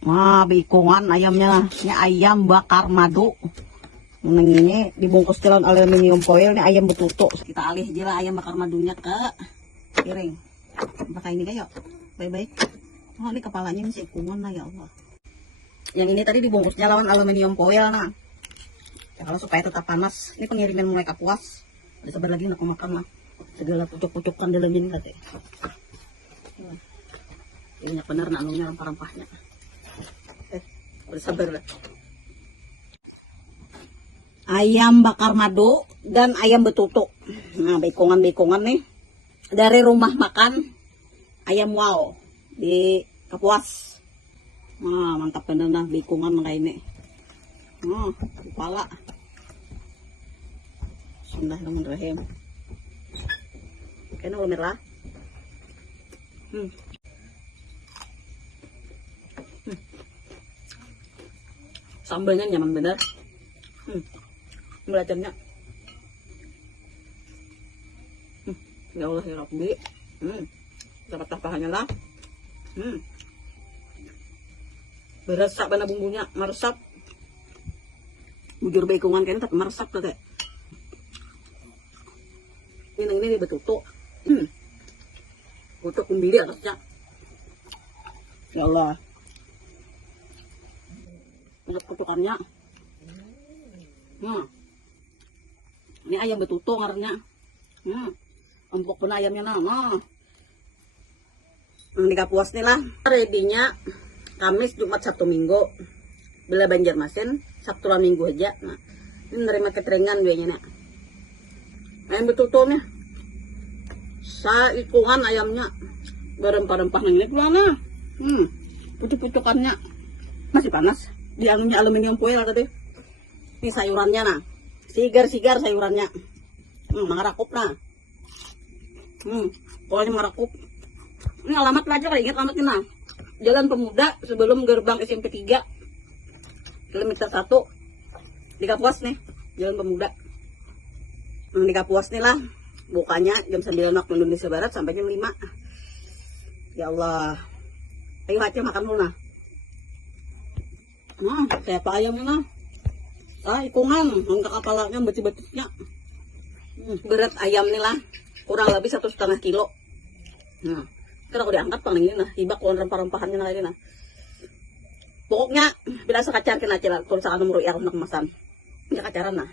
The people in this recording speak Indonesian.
Bikungan ayamnya. Ini ayam bakar madu. Ini dibungkus dalam aluminium foil. Ini ayam betutu. Kita alih aja lah ayam bakar madunya ke piring. Pakai ini kayak baik-baik. Ini kepalanya ini ikungan lah ya Allah. Yang ini tadi dibungkusnya lawan aluminium foil nah. Ya, kalau supaya tetap panas. Ini pengiriman mereka puas. Ada sabar lagi nak makan lah. Segala pucuk-pucukan dalam ini tadi. Banyak bener nanunya rempah-rempahnya. Bersabar lah. Ayam bakar madu dan ayam betutu. Nah, bekongan-bekongan nih dari rumah makan ayam wow di Kapuas. Nah, mantap bener dah bekongan kayak ini. Kepala. Bismillahirrahmanirrahim. Kayaknya udah merah. Sambalnya nyaman bener. Belajarnya. Ya Allah ya Rabbi. Dapat tapahannya lah. Beresap bener bumbunya, meresap. Bujur bekongan kayaknya tapi meresap tuh teh. Ini betutu. Betutu kumbiri atasnya. Ya Allah. Lihat kutukannya. Ini ayam betutu ngarnya. Empuk pun ayamnya nah. Di Kapuas nih lah. Ready-nya Kamis, Jumat, Sabtu, Minggu. Bela Banjarmasin, Sabtu lan Minggu aja. Nah, ini nerima keteringan biayanya nih. Ayam betutunya. Ikungan ayamnya. Berempah-rempah ini pula nah. Pucuk-pucukannya masih panas. Di anunya aluminium foil tadi. Ini sayurannya nah. Sigar-sigar sayurannya. Mangarakup nah. Pokoknya mangarakup. Ini alamat pelajar, ingat alamatnya nah. Jalan Pemuda sebelum gerbang SMP 3. Kilometer 1. Di Kapuas nih. Jalan Pemuda. Di Kapuas nih lah. Bukanya jam 9 waktu Indonesia Barat sampai jam 5. Ya Allah. Ayo Haci makan dulu nah. Kayak apa ayamnya nah. Ikungan. Untuk kepalanya betis-betisnya. Berat ayam nih lah. Kurang lebih 1,5 kilo. Nah. Karena aku diangkat paling ini nah. Hibak rempah-rempahannya nah ini nah. Pokoknya bila sekacar kena aja lah. Kalau misalkan nomor ya aku nak kemasan. Ini kacaran nah.